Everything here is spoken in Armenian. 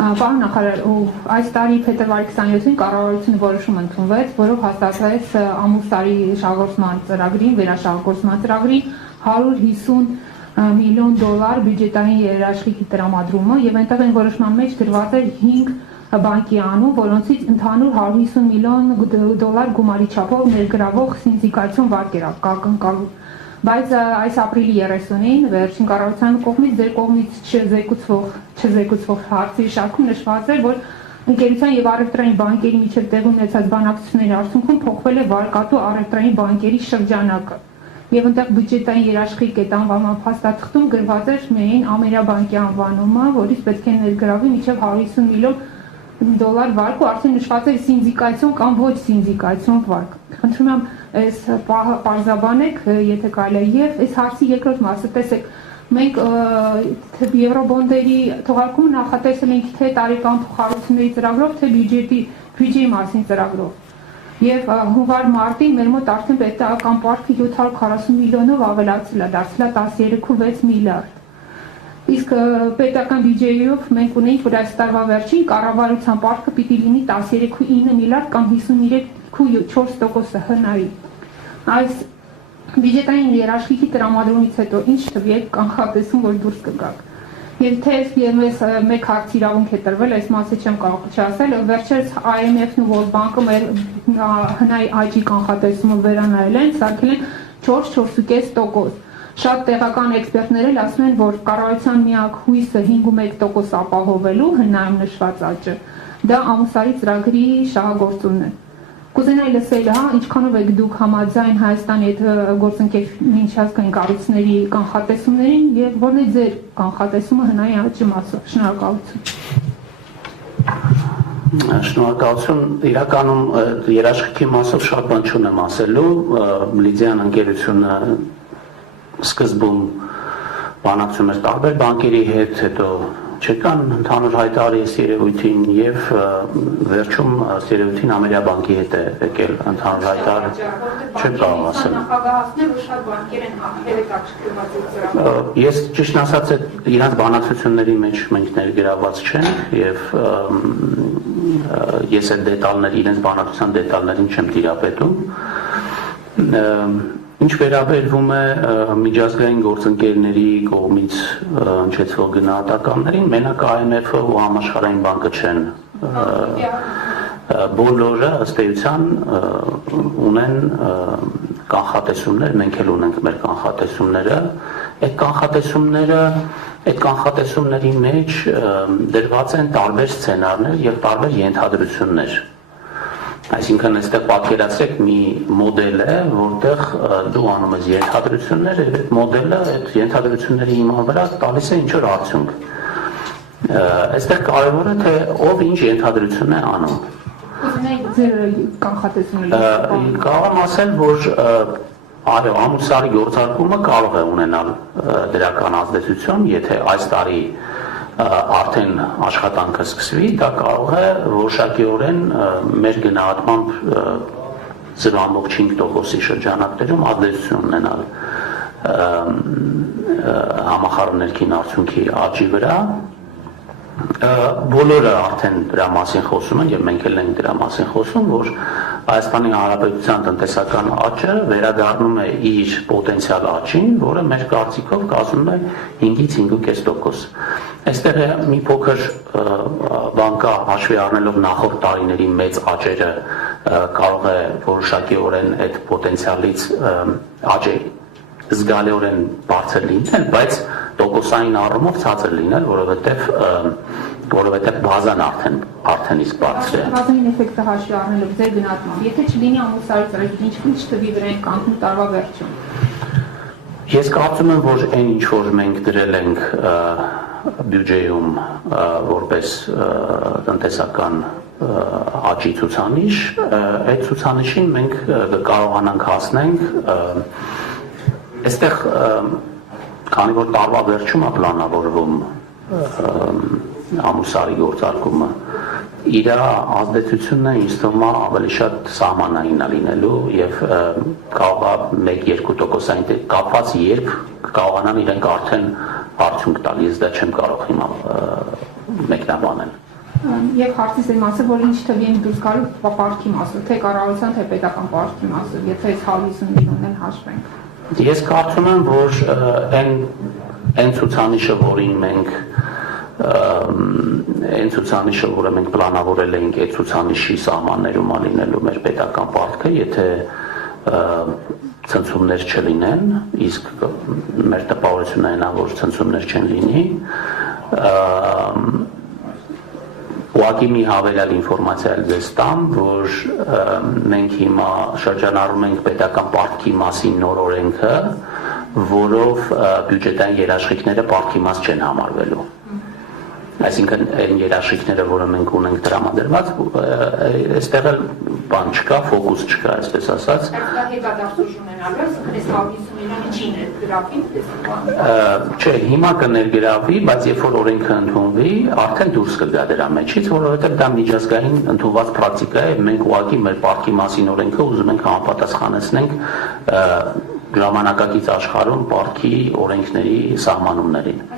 Պարոն նախարար, այս տարի փետրվարի 27-ին կառավարությունը որոշում ընդունվեց, որով հաստատվեց ամուսարի շահգործման ծրագրին, վերաշահգործման ծրագրին 150 միլիոն դոլար բյուջետային երաշխիքի տրամադրումը եւ այնտեղ այն որոշման մեջ գրված էր 5 բանկի անուն, որոնցից ընդհանուր 150 միլիոն դոլար գումարի չափով ներգրավող սինդիկացիոն վարկեր կակնկալում։ Բայց այս ապրիլի 30-ին վերջին կառավարության կողմից ձեր կողմից չզեկուցվող հարցի շարքում նշված է, որ ընկերության եւ առևտրային բանկերի միջև տեղի ունեցած բանակցությունների արդյունքում փոխվել է վարկատու առևտրային բանկերի շրջանակը։ Եվ այնտեղ բյուջետային երաշխիք այդ անվանման փաստաթղթում գրված էր միայն Ամերաբանկի անվանումը, որից պետք է ներգրավի մինչև 150 միլիոն դոլար վարկ ու արդեն նշված էր սինդիկացիոն կամ ոչ սինդիկացիոն վարկ։ Խնդրում եմ այս պարզաբանեք, եթե կարելի է, եւ այս հարցի երկրորդ մասը տեսեք, մենք եվրոբոնդերի թողարկումը նախատեսել ենք թե տարեկան փոխհարուցումների ծրագրով, թե բյուջեի մասին ծրագրով։ Եվ հունվար-մարտին մեր մոտ արդեն պետական պարտքը 740 միլիոնով ավելացել է, դարձել է 13.6 միլիարդ։ Իսկ պետական բյուջեով մենք ունենք, որ այս տարվա վերջին կառավարության պարտքը պիտի լինի 13.9 միլիարդ կամ 53.4% հնարի։ Այս բյուջետային երաշխիքի տրամադրումից հետո ինչ թվի կանխատեսում, որ դուրս կգաք։ Եվ թե ես մեկ հարց իրավունք է տրվել, այս մասը չեմ կարող չասել, վերջերս IMF-ն ու World Bank-ը մեր հնայի աճի կանխատեսումը վերանայել են, սարքել են 4-4.5%։ Շատ տեղական էքսպերտներ էլ ասում են, որ կառավարության միակ հույսը 5.1% ապահովելու հնայում նշված աճը, դա ամուսարի ծրագրի շահագործումն է։ Կուզենայի լսել, ինչքանով եք դուք համաձայն Հայաստանի հետ գործընկեր միջազգային կառույցների կանխատեսումներին եւ որն է ձեր կանխատեսումը հնայի աճի մասով։ Շնորհակալություն։ Շնորհակալություն։ Իրականում երաշխիքի մասով շատ բան չունեմ ասելու, Լիդիան ընկերությունը սկզբում բանակցում էր տարբեր բանկերի հետ, հետո չեկան ընդհանուր հայտարարի երևույթին եւ վերջում երևույթին Ամերաբանկի հետ է եկել ընդհանուր հայտարարը, չեմ կարող ասել։ Ես ճիշտ ասած իրանց բանակցությունների մեջ մենք ներգրավված չենք եւ ես այդ դետալներ իրենց բանակցության դետալներին չեմ տիրապետում։ Ինչ վերաբերվում է միջազգային գործընկերների կողմից հնչեցվող գնահատականներին, մենակ IMF-ը ու Համաշխարհային բանկը չեն։ Բոլորը ըստ էության ունեն կանխատեսումներ, մենք էլ ունենք մեր կանխատեսումները։ Այդ կանխատեսումների մեջ դրված են տարբեր սցենարներ եւ տարբեր ենթադրություններ։ Այսինքն այստեղ պատկերացրեք մի մոդել է, որտեղ դու անում ես ենթադրություններ, եւ այդ մոդելը այդ ենթադրությունների հիման վրա տալիս է ինչ-որ արդյունք։ Այստեղ կարևորը թե ով ինչ ենթադրություն է անում։ Կարող եմ ասել, որ այո, ամուսարի գործարկումը կարող է ունենալ դրական ազդեցություն, եթե այս տարի արդեն աշխատանքը սկսվի, դա կարող է որոշակիորեն մեր գնահատմամբ 0.5%-ի շրջանակներում ազդեցություն ունենալ համախառն ներքին արդյունքի աճի վրա։ Բոլորը արդեն դրա մասին խոսում են եւ մենք էլ ենք դրա մասին խոսում, որ Հայաստանի Հանրապետության տնտեսական աճը վերադառնում է իր պոտենցիալ աճին, որը մեր կարծիքով կազմում է 5-ից 5.5%։ Այստեղ մի փոքր բան կա, հաշվի առնելով նախորդ տարիների մեծ աճերը, կարող է որոշակիորեն այդ պոտենցիալից աճը զգալիորեն բարձր լինել, բայց տոկոսային առումով ցածր լինել, որովհետև բազան արդեն իսկ բարձր է։ Բազային էֆեկտը հաշվի առնելով ձեր գնահատմամբ, եթե չլինի ամուսարի ծրագիր, ինչ թվի վրա ենք կանգնում տարվա վերջում։ Ես կարծում եմ, որ այն ինչ որ մենք դրել ենք բյուջեում որպես տնտեսական աճի ցուցանիշ, այդ ցուցանիշին մենք կարողանանք հասնենք այստեղ քանի որ տարվա վերջում է պլանավորվում ամուսարի գործարկումը, իր ազդեցությունն ինձ թվում է ավելի շատ սահմանային է լինելու եւ կարող է 1-2%-ային կապված, երբ կարողանան իրենք արդեն արդյունք տալ, ես դա չեմ կարող հիմա մեկնաբանել։ Եվ հարցիս այն մասը, որ ինչ թվի են դուրս գալու պարտքի մասը, թե կառավարության, թե պետական պարտքի մասը, եթե այս 150 միլիոնն հաշվենք։ Ես կարծում եմ, որ այն ցուցանիշը, որին մենք այն ցուցանիշը, որը մենք պլանավորել էինք, այդ ցուցանիշի սահմաններում լինելու մեր պետական պարտքը, եթե ցնցումներ չլինեն, իսկ մեր տպավորությունն այն է, որ ցնցումներ չեն լինի, ուղղակի մի հավելյալ ինֆորմացիա ձեզ տամ, որ մենք հիմա շրջանառում ենք պետական պարտքի մասին նոր օրենքը, որով բյուջետային երաշխիքները պարտքի մաս չեն համարվելու։ Այսինքն այն երաշխիքները, որը մենք ունենք տրամադրված, այստեղ էլ բան չկա, ֆոկուս չկա, այսպես ասած։ Այդ դա հետադարձություն ունենալու, այսինքն այս 150 միլիոնը չի ներգրավվի, Չէ, հիմա կներգրավվի, բայց երբ որ օրենքը ընդունվի, արդեն դուրս կգա դրա մեջից, որովհետև դա միջազգային ընդունված պրակտիկա է, մենք ուղղակի մեր պարտքի մասին օրենքը ուզում ենք համապատասխանեցնենք ժամանակակից աշխարհում պարտքի օրենքների սահմանումներին։